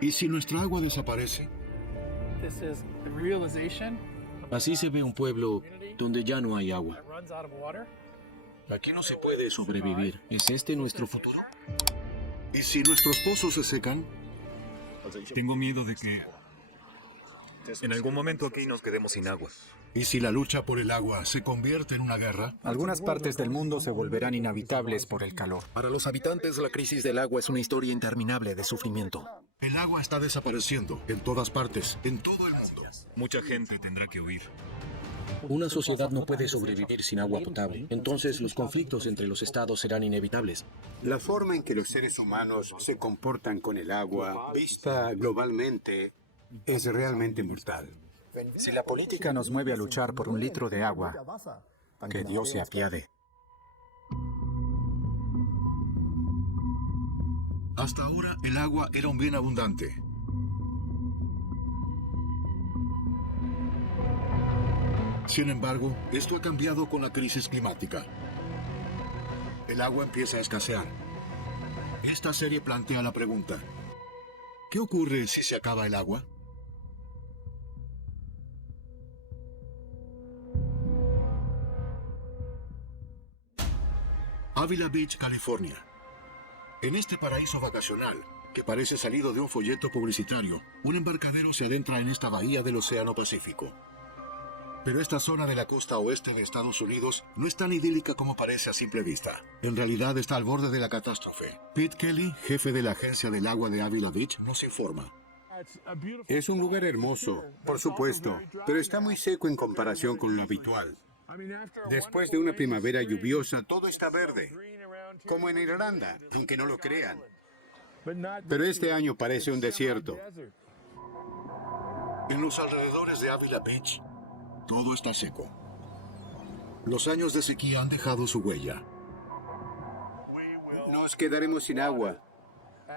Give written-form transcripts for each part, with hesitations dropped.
¿Y si nuestra agua desaparece? This is the realization Así se ve un pueblo donde ya no hay agua. that runs out of water. Aquí no se puede sobrevivir. ¿Es este nuestro futuro? ¿Y si nuestros pozos se secan? Tengo miedo de que en algún momento aquí nos quedemos sin agua. ¿Y si la lucha por el agua se convierte en una guerra? Algunas partes del mundo se volverán inhabitables por el calor. Para los habitantes, la crisis del agua es una historia interminable de sufrimiento. El agua está desapareciendo en todas partes, en todo el mundo. Mucha gente tendrá que huir. Una sociedad no puede sobrevivir sin agua potable. Entonces, los conflictos entre los estados serán inevitables. La forma en que los seres humanos se comportan con el agua, vista globalmente, es realmente mortal. Si la política nos mueve a luchar por un litro de agua, que Dios se apiade. Hasta ahora, el agua era un bien abundante. Sin embargo, esto ha cambiado con la crisis climática. El agua empieza a escasear. Esta serie plantea la pregunta: ¿qué ocurre si se acaba el agua? Avila Beach, California. En este paraíso vacacional, que parece salido de un folleto publicitario, un embarcadero se adentra en esta bahía del Océano Pacífico. Pero esta zona de la costa oeste de Estados Unidos no es tan idílica como parece a simple vista. En realidad está al borde de la catástrofe. Pete Kelly, jefe de la Agencia del Agua de Avila Beach, nos informa. Es un lugar hermoso, por supuesto, pero está muy seco en comparación con lo habitual. Después de una primavera lluviosa, todo está verde, como en Irlanda, aunque no lo crean. Pero este año parece un desierto. En los alrededores de Avila Beach, todo está seco. Los años de sequía han dejado su huella. Nos quedaremos sin agua,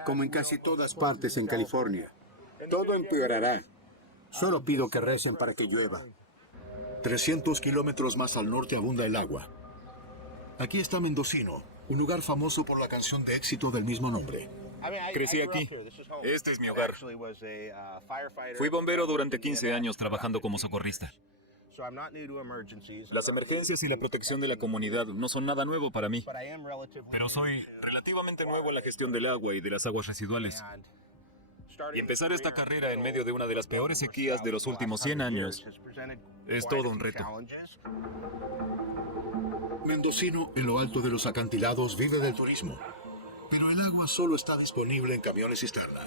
como en casi todas partes en California. Todo empeorará. Solo pido que recen para que llueva. 300 kilómetros más al norte abunda el agua. Aquí está Mendocino, un lugar famoso por la canción de éxito del mismo nombre. Crecí aquí. Este es mi hogar. Fui bombero durante 15 años trabajando como socorrista. Las emergencias y la protección de la comunidad no son nada nuevo para mí. Pero soy relativamente nuevo en la gestión del agua y de las aguas residuales. Y empezar esta carrera en medio de una de las peores sequías de los últimos 100 años es todo un reto. Mendocino, en lo alto de los acantilados, vive del turismo. Pero el agua solo está disponible en camiones cisterna.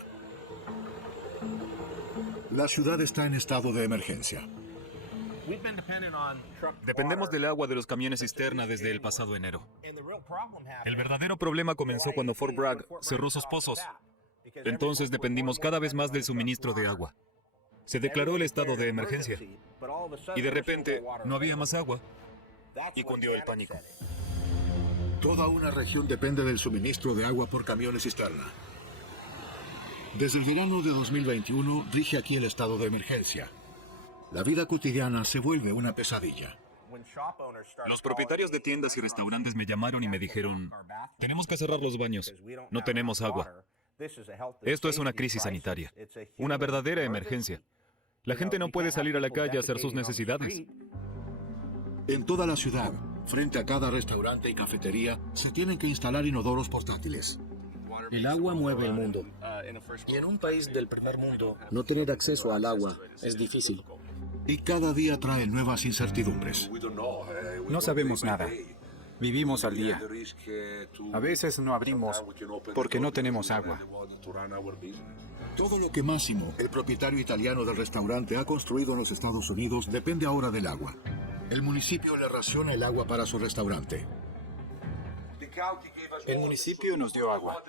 La ciudad está en estado de emergencia. Dependemos del agua de los camiones cisterna desde el pasado enero. El verdadero problema comenzó cuando Fort Bragg cerró sus pozos. Entonces dependimos cada vez más del suministro de agua. Se declaró el estado de emergencia. Y de repente no había más agua. Y cundió el pánico. Toda una región depende del suministro de agua por camiones cisterna. Desde el verano de 2021 rige aquí el estado de emergencia. La vida cotidiana se vuelve una pesadilla. Los propietarios de tiendas y restaurantes me llamaron y me dijeron, tenemos que cerrar los baños, no tenemos agua. Esto es una crisis sanitaria, una verdadera emergencia. La gente no puede salir a la calle a hacer sus necesidades. En toda la ciudad, frente a cada restaurante y cafetería, se tienen que instalar inodoros portátiles. El agua mueve el mundo. Y en un país del primer mundo, no tener acceso al agua es difícil. Y cada día trae nuevas incertidumbres. No sabemos nada. Vivimos al día. A veces no abrimos porque no tenemos agua. Todo lo que Massimo, el propietario italiano del restaurante, ha construido en los Estados Unidos depende ahora del agua. El municipio le raciona el agua para su restaurante. El municipio nos dio agua.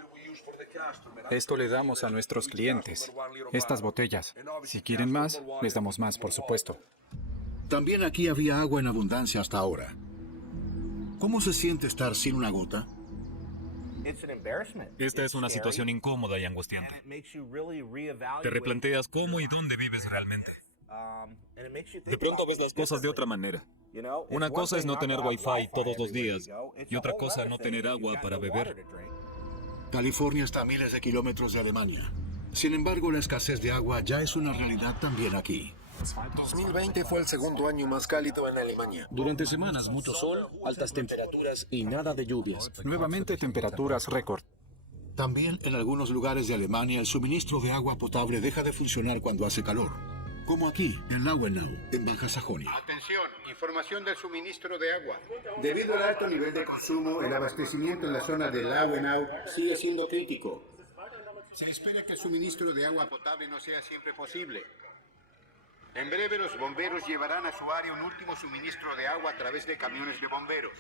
Esto le damos a nuestros clientes. Estas botellas. Si quieren más, les damos más, por supuesto. También aquí había agua en abundancia hasta ahora. ¿Cómo se siente estar sin una gota? Esta es una situación incómoda y angustiante. Te replanteas cómo y dónde vives realmente. De pronto ves las cosas de otra manera. Una cosa es no tener wifi todos los días y otra cosa no tener agua para beber. California está a miles de kilómetros de Alemania. Sin embargo, la escasez de agua ya es una realidad también aquí. 2020 fue el segundo año más cálido en Alemania. Durante semanas, mucho sol, altas temperaturas y nada de lluvias. Nuevamente temperaturas récord. También en algunos lugares de Alemania el suministro de agua potable deja de funcionar cuando hace calor. Como aquí, en Lauenau, en Baja Sajonia. Atención, información del suministro de agua. Debido al alto nivel de consumo, el abastecimiento en la zona de Lauenau sigue siendo crítico. Se espera que el suministro de agua potable no sea siempre posible. En breve los bomberos llevarán a su área un último suministro de agua a través de camiones de bomberos.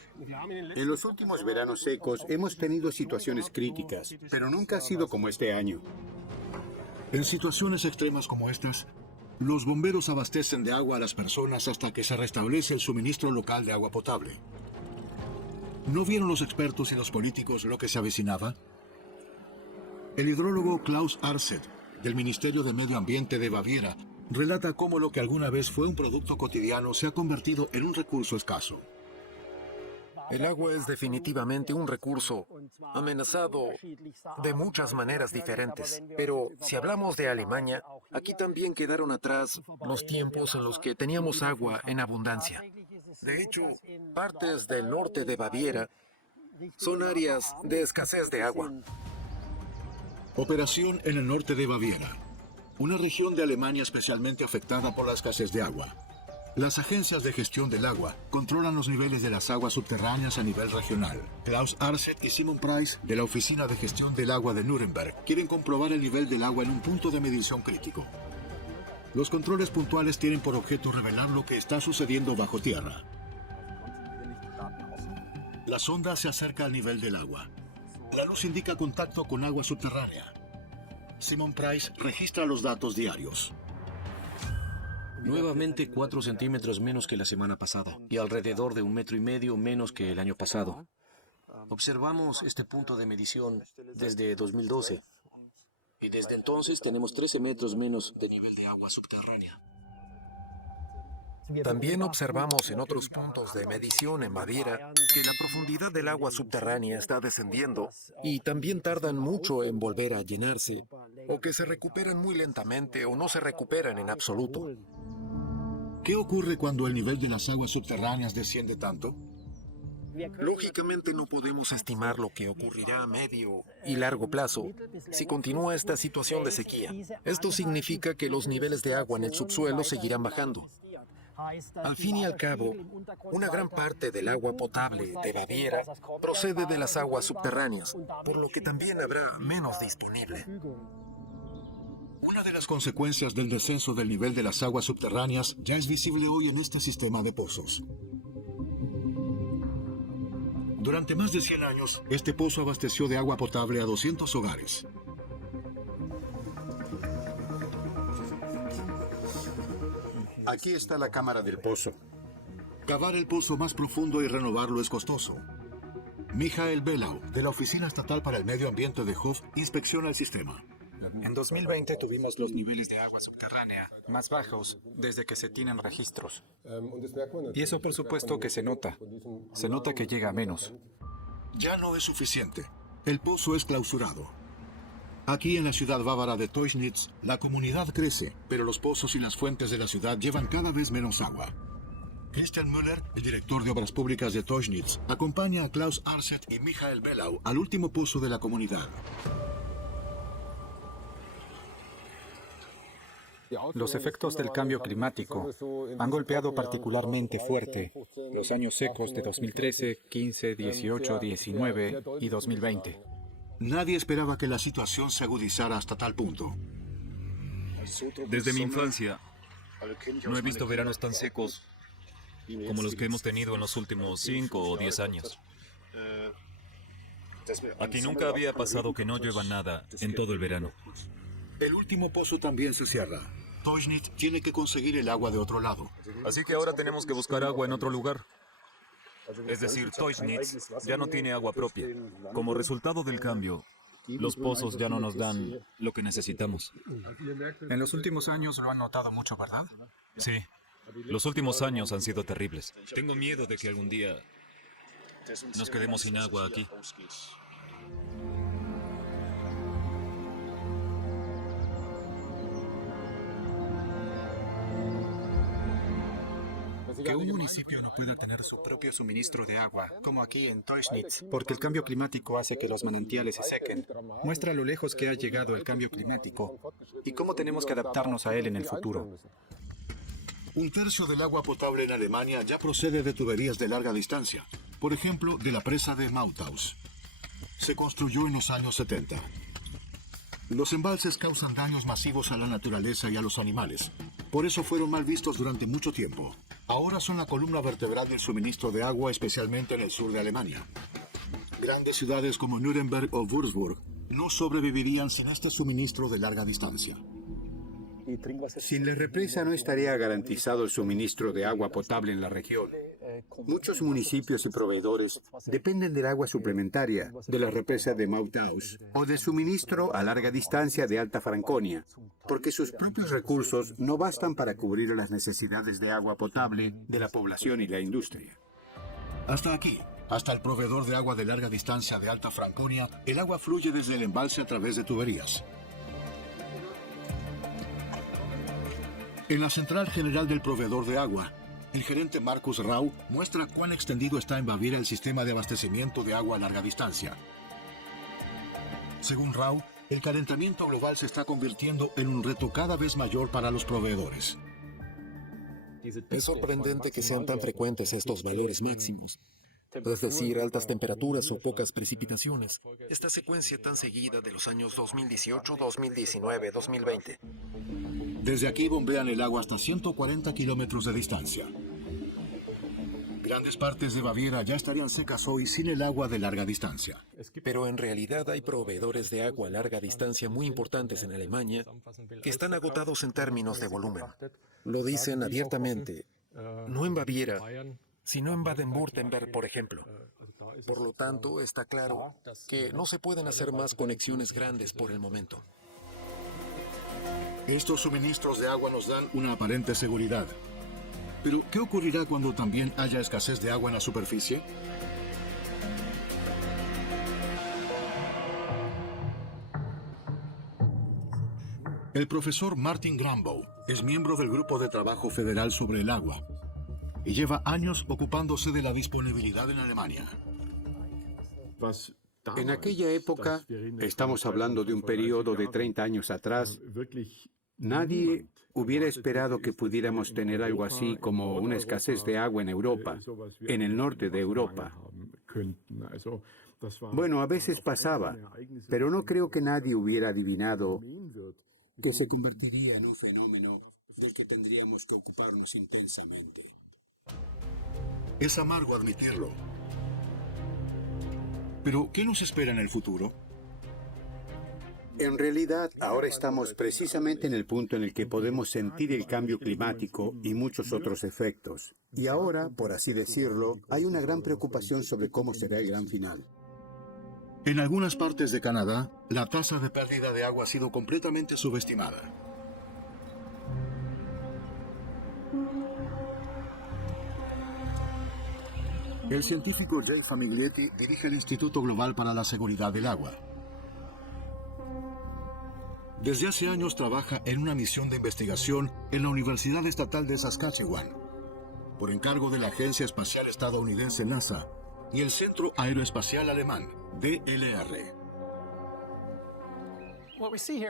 En los últimos veranos secos hemos tenido situaciones críticas, pero nunca ha sido como este año. En situaciones extremas como estas, los bomberos abastecen de agua a las personas hasta que se restablece el suministro local de agua potable. ¿No vieron los expertos y los políticos lo que se avecinaba? El hidrólogo Klaus Arset, del Ministerio de Medio Ambiente de Baviera, relata cómo lo que alguna vez fue un producto cotidiano se ha convertido en un recurso escaso. El agua es definitivamente un recurso amenazado de muchas maneras diferentes. Pero si hablamos de Alemania, aquí también quedaron atrás los tiempos en los que teníamos agua en abundancia. De hecho, partes del norte de Baviera son áreas de escasez de agua. Operación en el norte de Baviera, una región de Alemania especialmente afectada por la escasez de agua. Las agencias de gestión del agua controlan los niveles de las aguas subterráneas a nivel regional. Klaus Arset y Simon Price, de la Oficina de Gestión del Agua de Nuremberg, quieren comprobar el nivel del agua en un punto de medición crítico. Los controles puntuales tienen por objeto revelar lo que está sucediendo bajo tierra. La sonda se acerca al nivel del agua. La luz indica contacto con agua subterránea. Simon Price registra los datos diarios. Nuevamente 4 centímetros menos que la semana pasada y alrededor de 1,5 metros menos que el año pasado. Observamos este punto de medición desde 2012 y desde entonces tenemos 13 metros menos de nivel de agua subterránea. También observamos en otros puntos de medición en Baviera que la profundidad del agua subterránea está descendiendo y también tardan mucho en volver a llenarse, o que se recuperan muy lentamente o no se recuperan en absoluto. ¿Qué ocurre cuando el nivel de las aguas subterráneas desciende tanto? Lógicamente no podemos estimar lo que ocurrirá a medio y largo plazo si continúa esta situación de sequía. Esto significa que los niveles de agua en el subsuelo seguirán bajando. Al fin y al cabo, una gran parte del agua potable de Baviera procede de las aguas subterráneas, por lo que también habrá menos disponible. Una de las consecuencias del descenso del nivel de las aguas subterráneas ya es visible hoy en este sistema de pozos. Durante más de 100 años, este pozo abasteció de agua potable a 200 hogares. Aquí está la cámara del pozo. Cavar el pozo más profundo y renovarlo es costoso. Michael Bellau, de la Oficina Estatal para el Medio Ambiente de Hof, inspecciona el sistema. En 2020 tuvimos los niveles de agua subterránea más bajos desde que se tienen registros. Y eso por supuesto que se nota. Se nota que llega a menos. Ya no es suficiente. El pozo es clausurado. Aquí en la ciudad bávara de Teuchnitz, la comunidad crece, pero los pozos y las fuentes de la ciudad llevan cada vez menos agua. Christian Müller, el director de Obras Públicas de Teuchnitz, acompaña a Klaus Arset y Michael Bellau al último pozo de la comunidad. Los efectos del cambio climático han golpeado particularmente fuerte los años secos de 2013, 15, 18, 19 y 2020. Nadie esperaba que la situación se agudizara hasta tal punto. Desde mi infancia, no he visto veranos tan secos como los que hemos tenido en los últimos 5 o 10 años. Aquí nunca había pasado que no llueva nada en todo el verano. El último pozo también se cierra. Teuchnitz tiene que conseguir el agua de otro lado. Así que ahora tenemos que buscar agua en otro lugar. Es decir, Teuchnitz ya no tiene agua propia. Como resultado del cambio, los pozos ya no nos dan lo que necesitamos. En los últimos años lo han notado mucho, ¿verdad? Sí, los últimos años han sido terribles. Tengo miedo de que algún día nos quedemos sin agua aquí. que un municipio no pueda tener su propio suministro de agua, como aquí en Teuschnitz, porque el cambio climático hace que los manantiales se sequen, muestra lo lejos que ha llegado el cambio climático y cómo tenemos que adaptarnos a él en el futuro. Un tercio del agua potable en Alemania ya procede de tuberías de larga distancia, por ejemplo, de la presa de Mauthaus. Se construyó en los años 70. Los embalses causan daños masivos a la naturaleza y a los animales. Por eso fueron mal vistos durante mucho tiempo. Ahora son la columna vertebral del suministro de agua, especialmente en el sur de Alemania. Grandes ciudades como Nuremberg o Würzburg no sobrevivirían sin este suministro de larga distancia. Sin la represa no estaría garantizado el suministro de agua potable en la región. Muchos municipios y proveedores dependen del agua suplementaria de la represa de Mauthaus o de suministro a larga distancia de Alta Franconia, porque sus propios recursos no bastan para cubrir las necesidades de agua potable de la población y la industria. Hasta aquí, hasta el proveedor de agua de larga distancia de Alta Franconia, el agua fluye desde el embalse a través de tuberías. En la central general del proveedor de agua, el gerente Markus Rau muestra cuán extendido está en Baviera el sistema de abastecimiento de agua a larga distancia. Según Rau, el calentamiento global se está convirtiendo en un reto cada vez mayor para los proveedores. Es sorprendente que sean tan frecuentes estos valores máximos. Es decir, altas temperaturas o pocas precipitaciones. Esta secuencia tan seguida de los años 2018, 2019, 2020. Desde aquí bombean el agua hasta 140 kilómetros de distancia. Grandes partes de Baviera ya estarían secas hoy sin el agua de larga distancia. Pero en realidad hay proveedores de agua a larga distancia muy importantes en Alemania que están agotados en términos de volumen. Lo dicen abiertamente, no en Baviera, sino en Baden-Württemberg, por ejemplo. Por lo tanto, está claro que no se pueden hacer más conexiones grandes por el momento. Estos suministros de agua nos dan una aparente seguridad. Pero, ¿qué ocurrirá cuando también haya escasez de agua en la superficie? El profesor Martin Grambow es miembro del Grupo de Trabajo Federal sobre el Agua y lleva años ocupándose de la disponibilidad en Alemania. En aquella época, estamos hablando de un periodo de 30 años atrás, nadie hubiera esperado que pudiéramos tener algo así como una escasez de agua en Europa, en el norte de Europa. Bueno, a veces pasaba, pero no creo que nadie hubiera adivinado que se convertiría en un fenómeno del que tendríamos que ocuparnos intensamente. Es amargo admitirlo. Pero, ¿qué nos espera en el futuro? En realidad, ahora estamos precisamente en el punto en el que podemos sentir el cambio climático y muchos otros efectos. Y ahora, por así decirlo, hay una gran preocupación sobre cómo será el gran final. En algunas partes de Canadá, la tasa de pérdida de agua ha sido completamente subestimada. El científico Jay Famiglietti dirige el Instituto Global para la Seguridad del Agua. Desde hace años trabaja en una misión de investigación en la Universidad Estatal de Saskatchewan, por encargo de la Agencia Espacial Estadounidense NASA y el Centro Aeroespacial Alemán, DLR.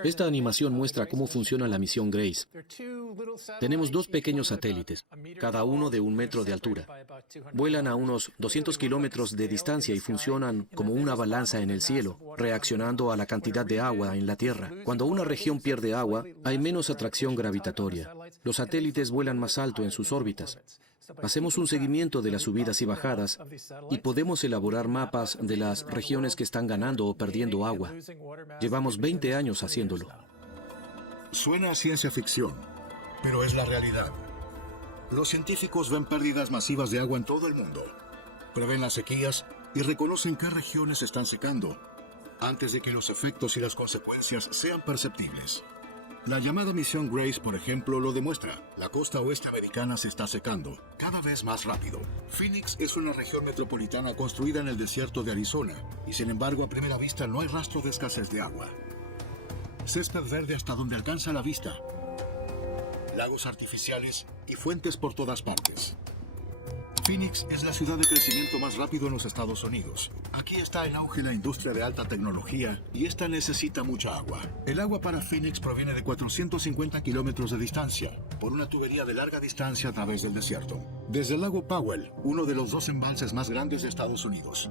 Esta animación muestra cómo funciona la misión Grace. Tenemos dos pequeños satélites, cada uno de 1 metro de altura. Vuelan a unos 200 kilómetros de distancia y funcionan como una balanza en el cielo, reaccionando a la cantidad de agua en la Tierra. Cuando una región pierde agua, hay menos atracción gravitatoria. Los satélites vuelan más alto en sus órbitas. Hacemos un seguimiento de las subidas y bajadas y podemos elaborar mapas de las regiones que están ganando o perdiendo agua. Llevamos 20 años haciéndolo. Suena a ciencia ficción, pero es la realidad. Los científicos ven pérdidas masivas de agua en todo el mundo, prevén las sequías y reconocen qué regiones se están secando, antes de que los efectos y las consecuencias sean perceptibles. La llamada misión Grace, por ejemplo, lo demuestra. La costa oeste americana se está secando, cada vez más rápido. Phoenix es una región metropolitana construida en el desierto de Arizona, y sin embargo a primera vista no hay rastro de escasez de agua. Césped verde hasta donde alcanza la vista. Lagos artificiales y fuentes por todas partes. Phoenix es la ciudad de crecimiento más rápido en los Estados Unidos. Aquí está en auge la industria de alta tecnología y esta necesita mucha agua. El agua para Phoenix proviene de 450 kilómetros de distancia, por una tubería de larga distancia a través del desierto. Desde el lago Powell, uno de los 2 embalses más grandes de Estados Unidos.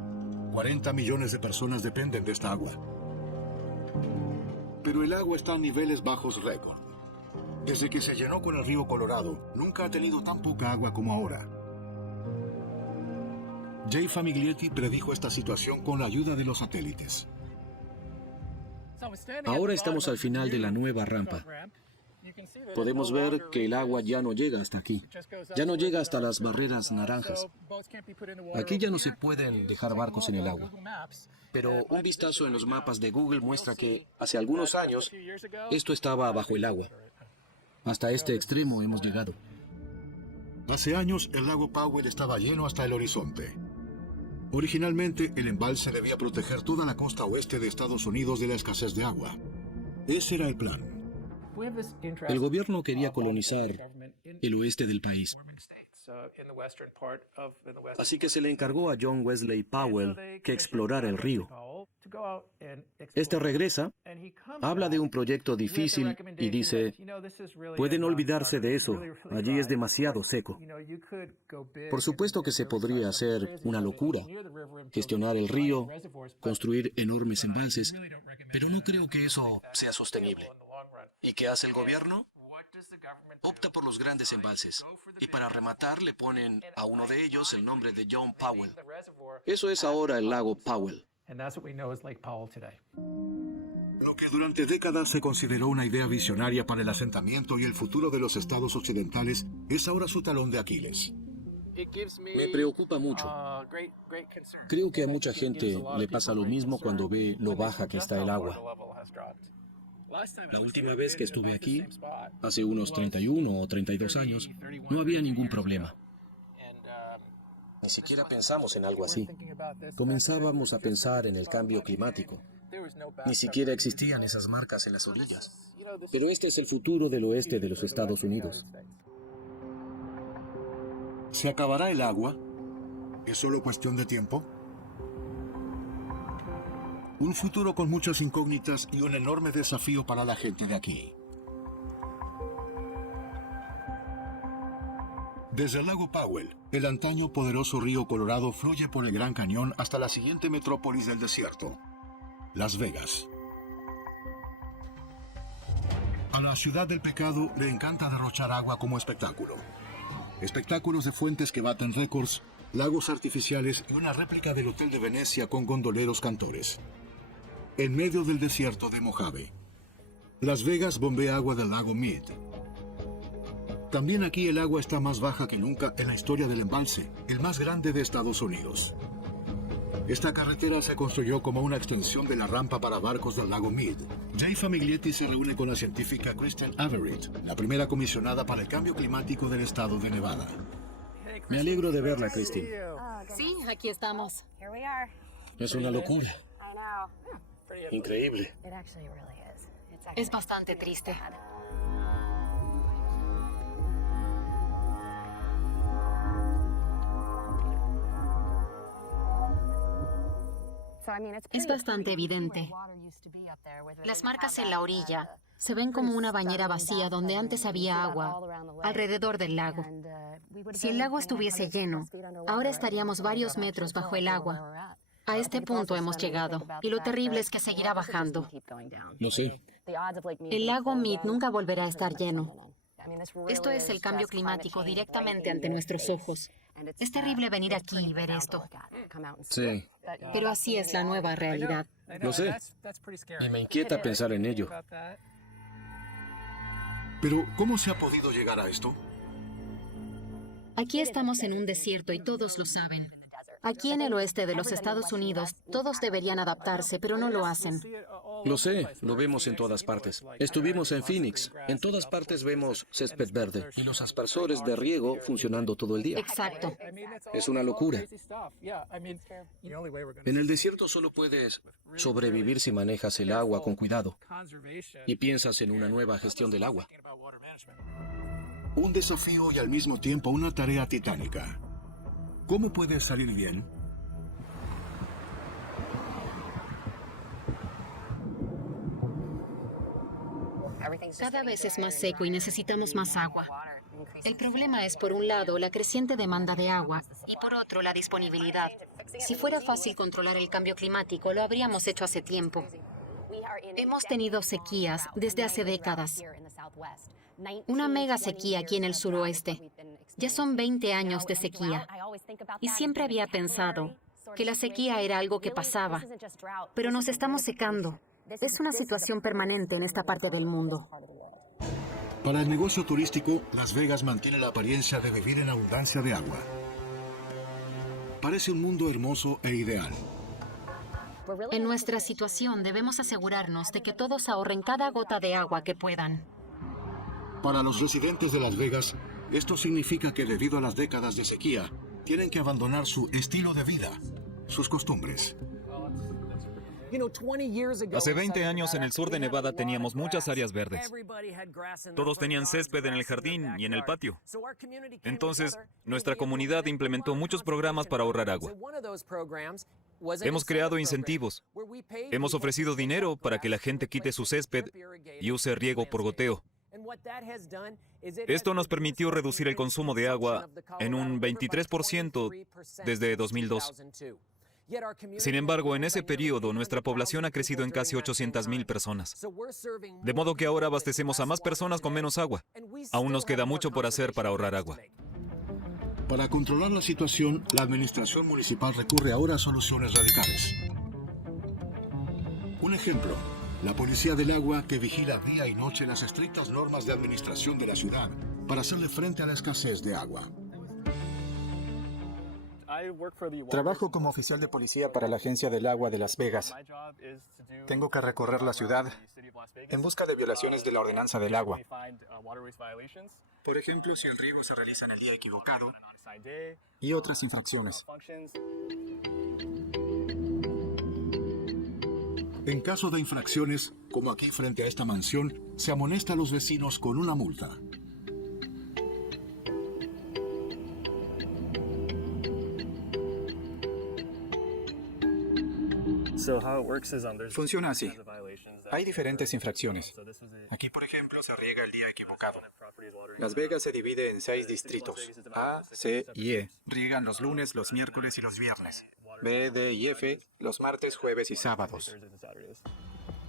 40 millones de personas dependen de esta agua. Pero el agua está a niveles bajos récord. Desde que se llenó con el río Colorado, nunca ha tenido tan poca agua como ahora. Jay Famiglietti predijo esta situación con la ayuda de los satélites. Ahora estamos al final de la nueva rampa. Podemos ver que el agua ya no llega hasta aquí. Ya no llega hasta las barreras naranjas. Aquí ya no se pueden dejar barcos en el agua. Pero un vistazo en los mapas de Google muestra que hace algunos años esto estaba bajo el agua. Hasta este extremo hemos llegado. Hace años, el lago Powell estaba lleno hasta el horizonte. Originalmente, el embalse debía proteger toda la costa oeste de Estados Unidos de la escasez de agua. Ese era el plan. El gobierno quería colonizar el oeste del país. Así que se le encargó a John Wesley Powell que explorara el río. Este regresa, habla de un proyecto difícil y dice, pueden olvidarse de eso, allí es demasiado seco. Por supuesto que se podría hacer una locura, gestionar el río, construir enormes embalses, pero no creo que eso sea sostenible. ¿Y qué hace el gobierno? Opta por los grandes embalses, y para rematar le ponen a uno de ellos el nombre de John Powell. Eso es ahora el lago Powell. Lo que durante décadas se consideró una idea visionaria para el asentamiento y el futuro de los estados occidentales es ahora su talón de Aquiles. Me preocupa mucho. Creo que a mucha gente le pasa lo mismo cuando ve lo baja que está el agua. La última vez que estuve aquí, hace unos 31 o 32 años, no había ningún problema. Ni siquiera pensamos en algo así. Comenzábamos a pensar en el cambio climático. Ni siquiera existían esas marcas en las orillas. Pero este es el futuro del oeste de los Estados Unidos. ¿Se acabará el agua? ¿Es solo cuestión de tiempo? Un futuro con muchas incógnitas y un enorme desafío para la gente de aquí. Desde el lago Powell, el antaño poderoso río Colorado fluye por el Gran Cañón hasta la siguiente metrópolis del desierto, Las Vegas. A la ciudad del pecado le encanta derrochar agua como espectáculo. Espectáculos de fuentes que baten récords, lagos artificiales y una réplica del Hotel de Venecia con gondoleros cantores. En medio del desierto de Mojave, Las Vegas bombea agua del lago Mead. También aquí el agua está más baja que nunca en la historia del embalse, el más grande de Estados Unidos. Esta carretera se construyó como una extensión de la rampa para barcos del lago Mead. Jay Famiglietti se reúne con la científica Kristen Everett, la primera comisionada para el cambio climático del estado de Nevada. Me alegro de verla, Christine. Sí, aquí estamos. Es una locura. Increíble. Es bastante triste. Es bastante evidente. Las marcas en la orilla se ven como una bañera vacía donde antes había agua, alrededor del lago. Si el lago estuviese lleno, ahora estaríamos varios metros bajo el agua. A este punto hemos llegado, y lo terrible es que seguirá bajando. Lo sé. El lago Mead nunca volverá a estar lleno. Esto es el cambio climático directamente ante nuestros ojos. Es terrible venir aquí y ver esto. Sí, Pero así es la nueva realidad. lo sé. Y me inquieta pensar en ello. Pero, ¿cómo se ha podido llegar a esto? Aquí estamos en un desierto y todos lo saben. Aquí en el oeste de los Estados Unidos, todos deberían adaptarse, pero no lo hacen. Lo sé, lo vemos en todas partes. Estuvimos en Phoenix. En todas partes vemos césped verde y los aspersores de riego funcionando todo el día. Exacto. Es una locura. En el desierto solo puedes sobrevivir si manejas el agua con cuidado y piensas en una nueva gestión del agua. Un desafío y al mismo tiempo una tarea titánica. ¿Cómo puede salir bien? Cada vez es más seco y necesitamos más agua. El problema es, por un lado, la creciente demanda de agua y, por otro, la disponibilidad. Si fuera fácil controlar el cambio climático, lo habríamos hecho hace tiempo. Hemos tenido sequías desde hace décadas. Una mega sequía aquí en el suroeste. Ya son 20 años de sequía. Y siempre había pensado que la sequía era algo que pasaba, pero nos estamos secando. Es una situación permanente en esta parte del mundo. Para el negocio turístico, Las Vegas mantiene la apariencia de vivir en abundancia de agua. Parece un mundo hermoso e ideal. En nuestra situación debemos asegurarnos de que todos ahorren cada gota de agua que puedan. Para los residentes de Las Vegas, esto significa que debido a las décadas de sequía, tienen que abandonar su estilo de vida, sus costumbres. Hace 20 años en el sur de Nevada teníamos muchas áreas verdes. Todos tenían césped en el jardín y en el patio. Entonces, nuestra comunidad implementó muchos programas para ahorrar agua. Hemos creado incentivos. Hemos ofrecido dinero para que la gente quite su césped y use riego por goteo. Esto nos permitió reducir el consumo de agua en un 23% desde 2002. Sin embargo, en ese periodo, nuestra población ha crecido en casi 800,000 personas. De modo que ahora abastecemos a más personas con menos agua. Aún nos queda mucho por hacer para ahorrar agua. Para controlar la situación, la administración municipal recurre ahora a soluciones radicales. Un ejemplo, la Policía del Agua, que vigila día y noche las estrictas normas de administración de la ciudad para hacerle frente a la escasez de agua. Trabajo como oficial de policía para la Agencia del Agua de Las Vegas. Tengo que recorrer la ciudad en busca de violaciones de la ordenanza del agua. Por ejemplo, si el riego se realiza en el día equivocado y otras infracciones. En caso de infracciones, como aquí frente a esta mansión, se amonesta a los vecinos con una multa. Funciona así. Hay diferentes infracciones. Aquí, por ejemplo, se riega el día equivocado. Las Vegas se divide en 6 distritos, A, C y E. Riegan los lunes, los miércoles y los viernes. B, D y F, los martes, jueves y sábados.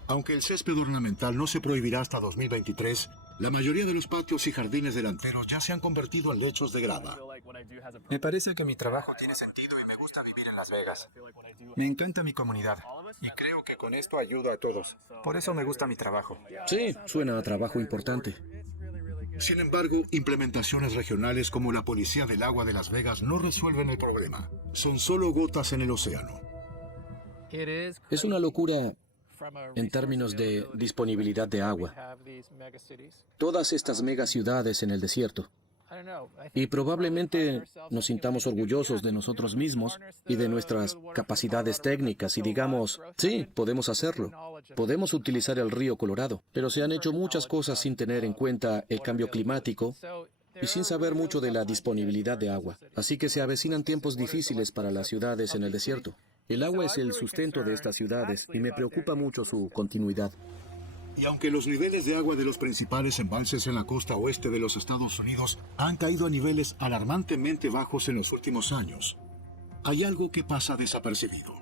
Aunque el césped ornamental no se prohibirá hasta 2023, la mayoría de los patios y jardines delanteros ya se han convertido en lechos de grava. Me parece que mi trabajo tiene sentido y me gusta vivir en Las Vegas. Me encanta mi comunidad y creo que con esto ayudo a todos. Por eso me gusta mi trabajo. Sí, suena a trabajo importante. Sin embargo, implementaciones regionales como la Policía del Agua de Las Vegas no resuelven el problema. Son solo gotas en el océano. Es una locura en términos de disponibilidad de agua. Todas estas megaciudades en el desierto. Y probablemente nos sintamos orgullosos de nosotros mismos y de nuestras capacidades técnicas y digamos, sí, podemos hacerlo. Podemos utilizar el río Colorado, pero se han hecho muchas cosas sin tener en cuenta el cambio climático y sin saber mucho de la disponibilidad de agua. Así que se avecinan tiempos difíciles para las ciudades en el desierto. El agua es el sustento de estas ciudades y me preocupa mucho su continuidad. Y aunque los niveles de agua de los principales embalses en la costa oeste de los Estados Unidos han caído a niveles alarmantemente bajos en los últimos años, hay algo que pasa desapercibido.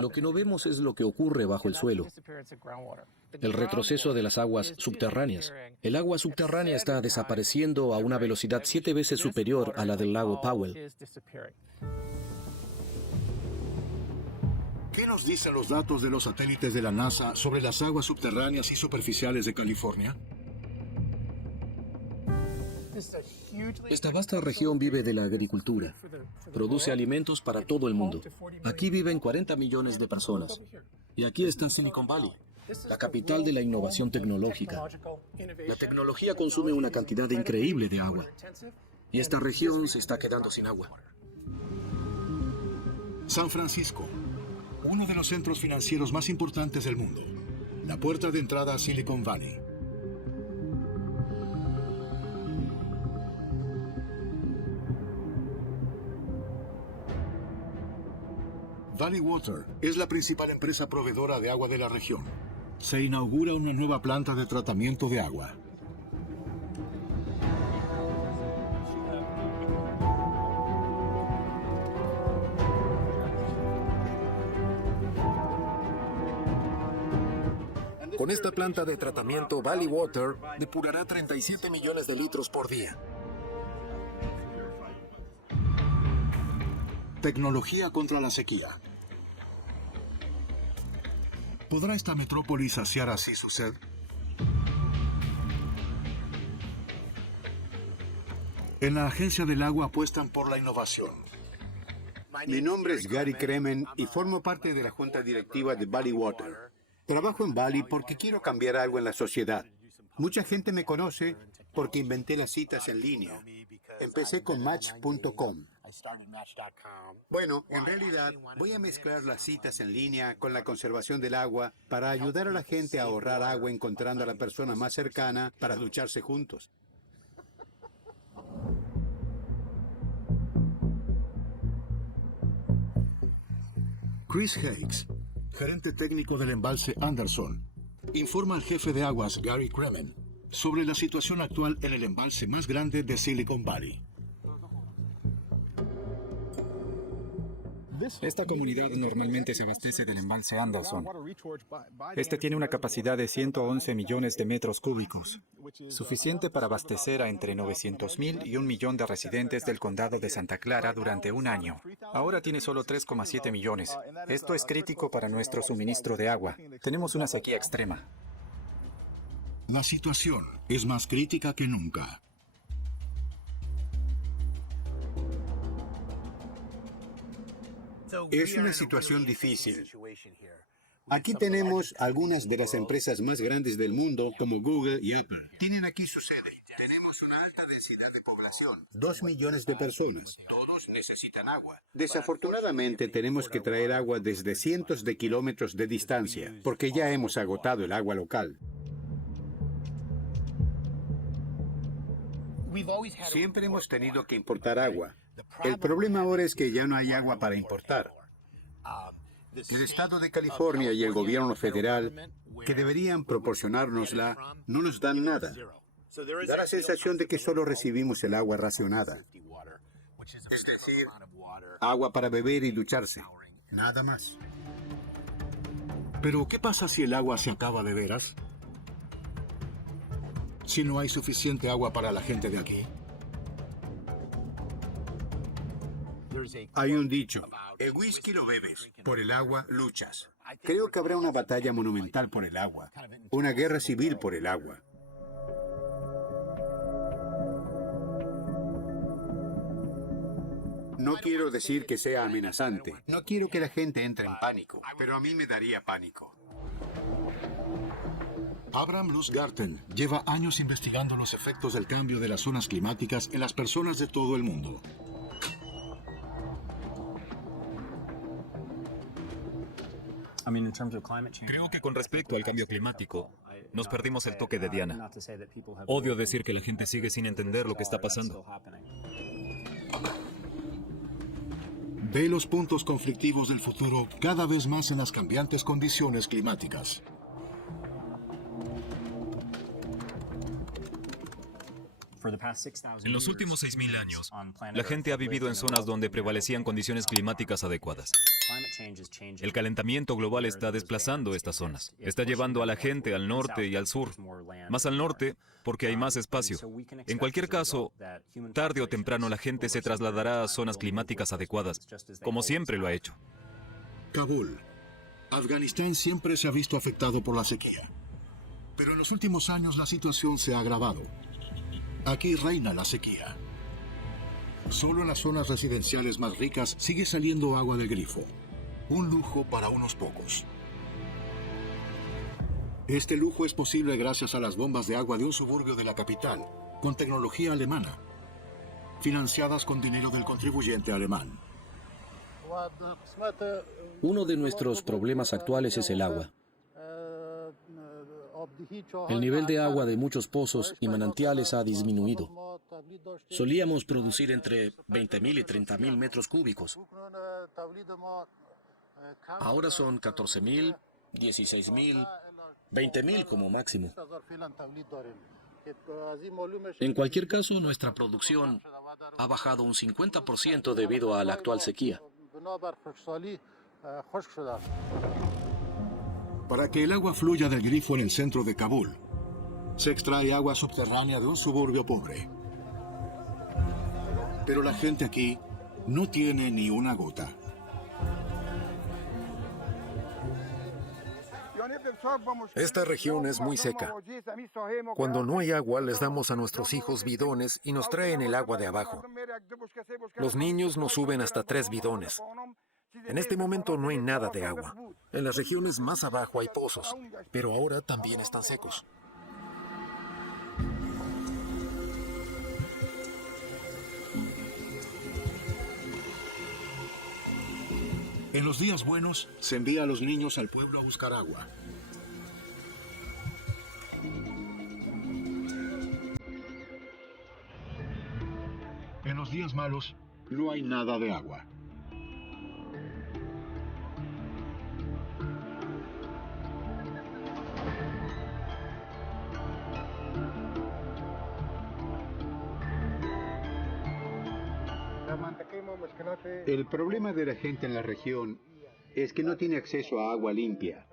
Lo que no vemos es lo que ocurre bajo el suelo. El retroceso de las aguas subterráneas. El agua subterránea está desapareciendo a una velocidad 7 veces superior a la del lago Powell. ¿Qué nos dicen los datos de los satélites de la NASA sobre las aguas subterráneas y superficiales de California? Esta vasta región vive de la agricultura. Produce alimentos para todo el mundo. Aquí viven 40 millones de personas. Y aquí está Silicon Valley, la capital de la innovación tecnológica. La tecnología consume una cantidad increíble de agua. Y esta región se está quedando sin agua. San Francisco, uno de los centros financieros más importantes del mundo. La puerta de entrada a Silicon Valley. Valley Water es la principal empresa proveedora de agua de la región. Se inaugura una nueva planta de tratamiento de agua. Con esta planta de tratamiento, Valley Water depurará 37 millones de litros por día. Tecnología contra la sequía. ¿Podrá esta metrópoli saciar así su sed? En la Agencia del Agua apuestan por la innovación. Mi nombre es Gary Kremen y formo parte de la junta directiva de Valley Water. Trabajo en Valley porque quiero cambiar algo en la sociedad. Mucha gente me conoce porque inventé las citas en línea. Empecé con Match.com. Bueno, en realidad voy a mezclar las citas en línea con la conservación del agua para ayudar a la gente a ahorrar agua encontrando a la persona más cercana para ducharse juntos. Chris Hakes, gerente técnico del embalse Anderson, informa al jefe de aguas Gary Kremen sobre la situación actual en el embalse más grande de Silicon Valley. Esta comunidad normalmente se abastece del embalse Anderson. Este tiene una capacidad de 111 millones de metros cúbicos, suficiente para abastecer a entre 900,000 y 1 millón de residentes del condado de Santa Clara durante un año. Ahora tiene solo 3,7 millones. Esto es crítico para nuestro suministro de agua. Tenemos una sequía extrema. La situación es más crítica que nunca. Es una situación difícil. Aquí tenemos algunas de las empresas más grandes del mundo, como Google y Apple. Tienen aquí su sede. Tenemos una alta densidad de población, 2 millones de personas. Todos necesitan agua. Desafortunadamente, tenemos que traer agua desde cientos de kilómetros de distancia, porque ya hemos agotado el agua local. Siempre hemos tenido que importar agua. El problema ahora es que ya no hay agua para importar. El estado de California y el gobierno federal, que deberían proporcionárnosla, no nos dan nada. Da la sensación de que solo recibimos el agua racionada. Es decir, agua para beber y ducharse. Nada más. Pero, ¿qué pasa si el agua se acaba de veras? Si no hay suficiente agua para la gente de aquí. Hay un dicho, el whisky lo bebes, por el agua luchas. Creo que habrá una batalla monumental por el agua, una guerra civil por el agua. No quiero decir que sea amenazante, no quiero que la gente entre en pánico, pero a mí me daría pánico. Abraham Lustgarten lleva años investigando los efectos del cambio de las zonas climáticas en las personas de todo el mundo. Creo que con respecto al cambio climático, nos perdimos el toque de Diana. Odio decir que la gente sigue sin entender lo que está pasando. Ve los puntos conflictivos del futuro cada vez más en las cambiantes condiciones climáticas. En los últimos 6.000 años, la gente ha vivido en zonas donde prevalecían condiciones climáticas adecuadas. El calentamiento global está desplazando estas zonas. Está llevando a la gente al norte y al sur. Más al norte, porque hay más espacio. En cualquier caso, tarde o temprano la gente se trasladará a zonas climáticas adecuadas, como siempre lo ha hecho. Kabul. Afganistán siempre se ha visto afectado por la sequía. Pero en los últimos años la situación se ha agravado. Aquí reina la sequía. Solo en las zonas residenciales más ricas sigue saliendo agua del grifo. Un lujo para unos pocos. Este lujo es posible gracias a las bombas de agua de un suburbio de la capital, con tecnología alemana, financiadas con dinero del contribuyente alemán. Uno de nuestros problemas actuales es el agua. El nivel de agua de muchos pozos y manantiales ha disminuido. Solíamos producir entre 20.000 y 30.000 metros cúbicos. Ahora son 14.000, 16.000, 20.000 como máximo. En cualquier caso, nuestra producción ha bajado un 50% debido a la actual sequía. Para que el agua fluya del grifo en el centro de Kabul, se extrae agua subterránea de un suburbio pobre. Pero la gente aquí no tiene ni una gota. Esta región es muy seca. Cuando no hay agua, les damos a nuestros hijos bidones y nos traen el agua de abajo. Los niños nos suben hasta 3 bidones. En este momento no hay nada de agua. En las regiones más abajo hay pozos, pero ahora también están secos. En los días buenos, se envía a los niños al pueblo a buscar agua. En los días malos, no hay nada de agua. El problema de la gente en la región es que no tiene acceso a agua limpia.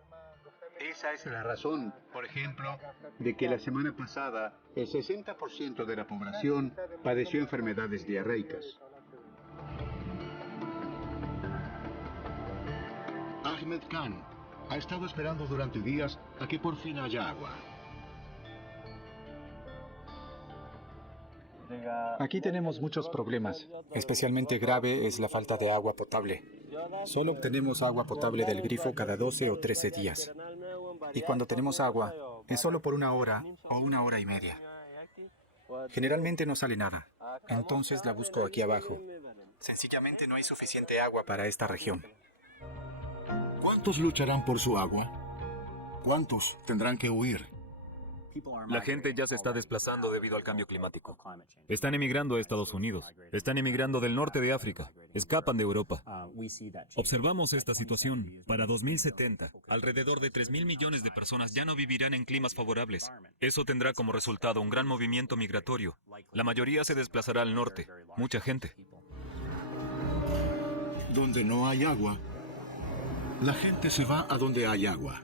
Esa es la razón, por ejemplo, de que la semana pasada el 60% de la población padeció enfermedades diarreicas. Ahmed Khan ha estado esperando durante días a que por fin haya agua. Aquí tenemos muchos problemas. Especialmente grave es la falta de agua potable. Solo obtenemos agua potable del grifo cada 12 o 13 días. Y cuando tenemos agua, es solo por 1 hora o 1 hora y media. Generalmente no sale nada. Entonces la busco aquí abajo. Sencillamente no hay suficiente agua para esta región. ¿Cuántos lucharán por su agua? ¿Cuántos tendrán que huir? La gente ya se está desplazando debido al cambio climático. Están emigrando a Estados Unidos. Están emigrando del norte de África. Escapan de Europa. Observamos esta situación. Para 2070, alrededor de 3.000 millones de personas ya no vivirán en climas favorables. Eso tendrá como resultado un gran movimiento migratorio. La mayoría se desplazará al norte. Mucha gente. Donde no hay agua, la gente se va a donde hay agua.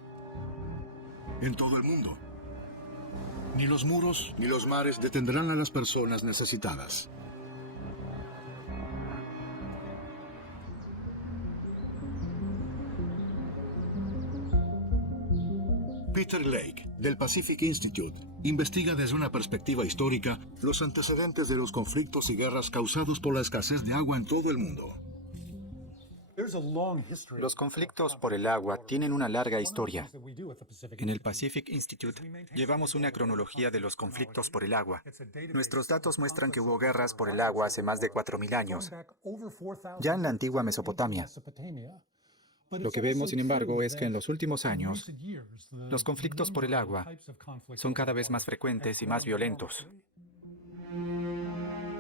En todo el mundo. Ni los muros ni los mares detendrán a las personas necesitadas. Peter Lake, del Pacific Institute, investiga desde una perspectiva histórica los antecedentes de los conflictos y guerras causados por la escasez de agua en todo el mundo. Los conflictos por el agua tienen una larga historia. En el Pacific Institute llevamos una cronología de los conflictos por el agua. Nuestros datos muestran que hubo guerras por el agua hace más de 4.000 años, ya en la antigua Mesopotamia. Lo que vemos, sin embargo, es que en los últimos años, los conflictos por el agua son cada vez más frecuentes y más violentos.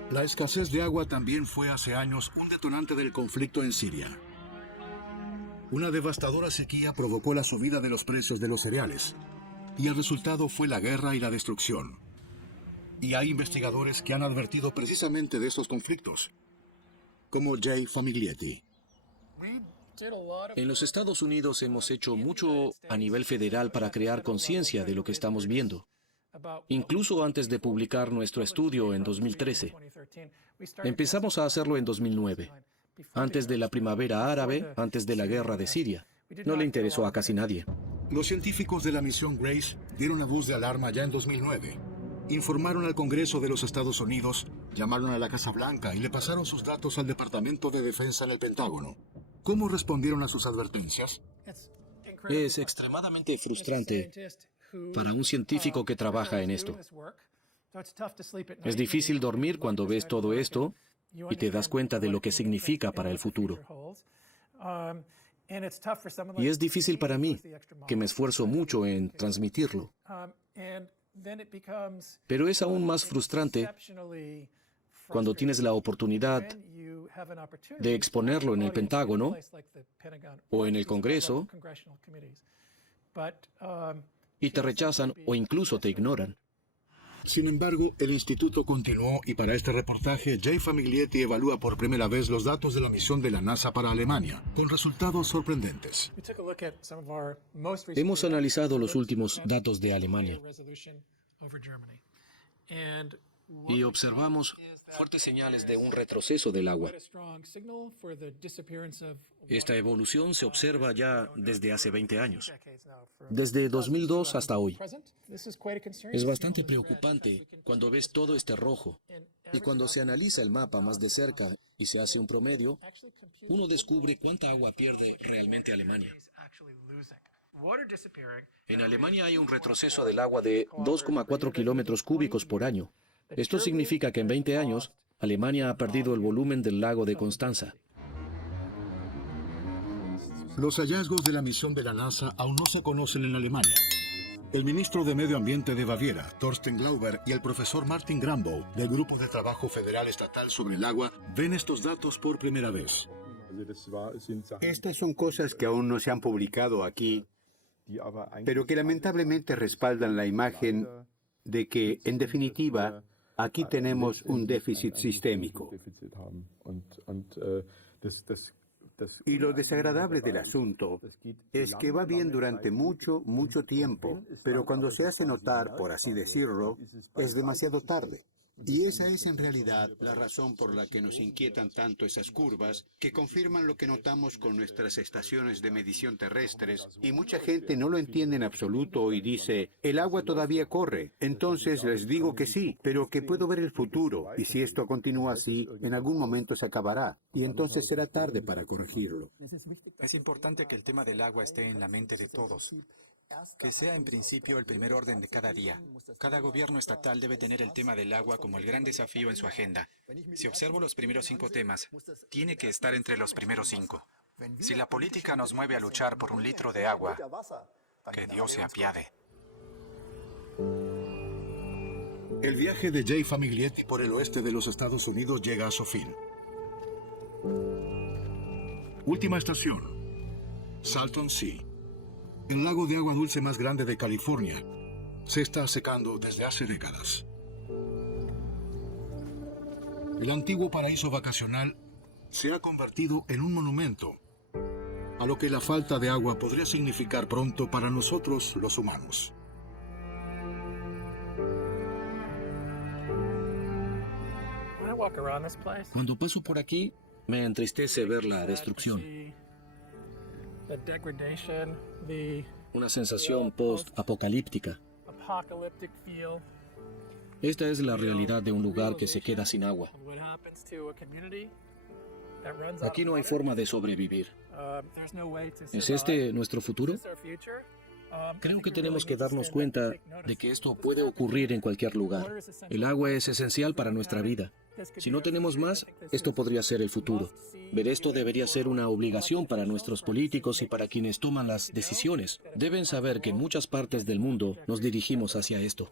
La escasez de agua también fue hace años un detonante del conflicto en Siria. Una devastadora sequía provocó la subida de los precios de los cereales, y el resultado fue la guerra y la destrucción. Y hay investigadores que han advertido precisamente de estos conflictos, como Jay Famiglietti. En los Estados Unidos hemos hecho mucho a nivel federal para crear conciencia de lo que estamos viendo. Incluso antes de publicar nuestro estudio en 2013. Empezamos a hacerlo en 2009, antes de la primavera árabe, antes de la guerra de Siria. No le interesó a casi nadie. Los científicos de la misión Grace dieron la voz de alarma ya en 2009. Informaron al Congreso de los Estados Unidos, llamaron a la Casa Blanca y le pasaron sus datos al Departamento de Defensa en el Pentágono. ¿Cómo respondieron a sus advertencias? Es extremadamente frustrante para un científico que trabaja en esto. Es difícil dormir cuando ves todo esto y te das cuenta de lo que significa para el futuro. Y es difícil para mí, que me esfuerzo mucho en transmitirlo. Pero es aún más frustrante cuando tienes la oportunidad de exponerlo en el Pentágono o en el Congreso y te rechazan o incluso te ignoran. Sin embargo, el instituto continuó y para este reportaje, Jay Famiglietti evalúa por primera vez los datos de la misión de la NASA para Alemania, con resultados sorprendentes. Hemos analizado los últimos datos de Alemania y observamos fuertes señales de un retroceso del agua. Esta evolución se observa ya desde hace 20 años, desde 2002 hasta hoy. Es bastante preocupante cuando ves todo este rojo y cuando se analiza el mapa más de cerca y se hace un promedio, uno descubre cuánta agua pierde realmente Alemania. En Alemania hay un retroceso del agua de 2,4 kilómetros cúbicos por año. Esto significa que en 20 años, Alemania ha perdido el volumen del lago de Constanza. Los hallazgos de la misión de la NASA aún no se conocen en Alemania. El ministro de Medio Ambiente de Baviera, Thorsten Glauber, y el profesor Martin Grambow, del Grupo de Trabajo Federal Estatal sobre el Agua, ven estos datos por primera vez. Estas son cosas que aún no se han publicado aquí, pero que lamentablemente respaldan la imagen de que, en definitiva, aquí tenemos un déficit sistémico. Y lo desagradable del asunto es que va bien durante mucho, mucho tiempo, pero cuando se hace notar, por así decirlo, es demasiado tarde. Y esa es en realidad la razón por la que nos inquietan tanto esas curvas, que confirman lo que notamos con nuestras estaciones de medición terrestres, y mucha gente no lo entiende en absoluto y dice, el agua todavía corre. Entonces les digo que sí, pero que puedo ver el futuro, y si esto continúa así, en algún momento se acabará, y entonces será tarde para corregirlo. Es importante que el tema del agua esté en la mente de todos. Que sea en principio el primer orden de cada día. Cada gobierno estatal debe tener el tema del agua como el gran desafío en su agenda. Si observo los primeros 5 temas, tiene que estar entre los primeros 5. Si la política nos mueve a luchar por un litro de agua, que Dios se apiade. El viaje de Jay Famiglietti por el oeste de los Estados Unidos llega a su fin. Última estación, Salton Sea. El lago de agua dulce más grande de California se está secando desde hace décadas. El antiguo paraíso vacacional se ha convertido en un monumento a lo que la falta de agua podría significar pronto para nosotros los humanos. Cuando paso por aquí, me entristece ver la destrucción. Una sensación post-apocalíptica. Esta es la realidad de un lugar que se queda sin agua. Aquí no hay forma de sobrevivir. ¿Es este nuestro futuro? Creo que tenemos que darnos cuenta de que esto puede ocurrir en cualquier lugar. El agua es esencial para nuestra vida. Si no tenemos más, esto podría ser el futuro. Ver esto debería ser una obligación para nuestros políticos y para quienes toman las decisiones. Deben saber que en muchas partes del mundo nos dirigimos hacia esto.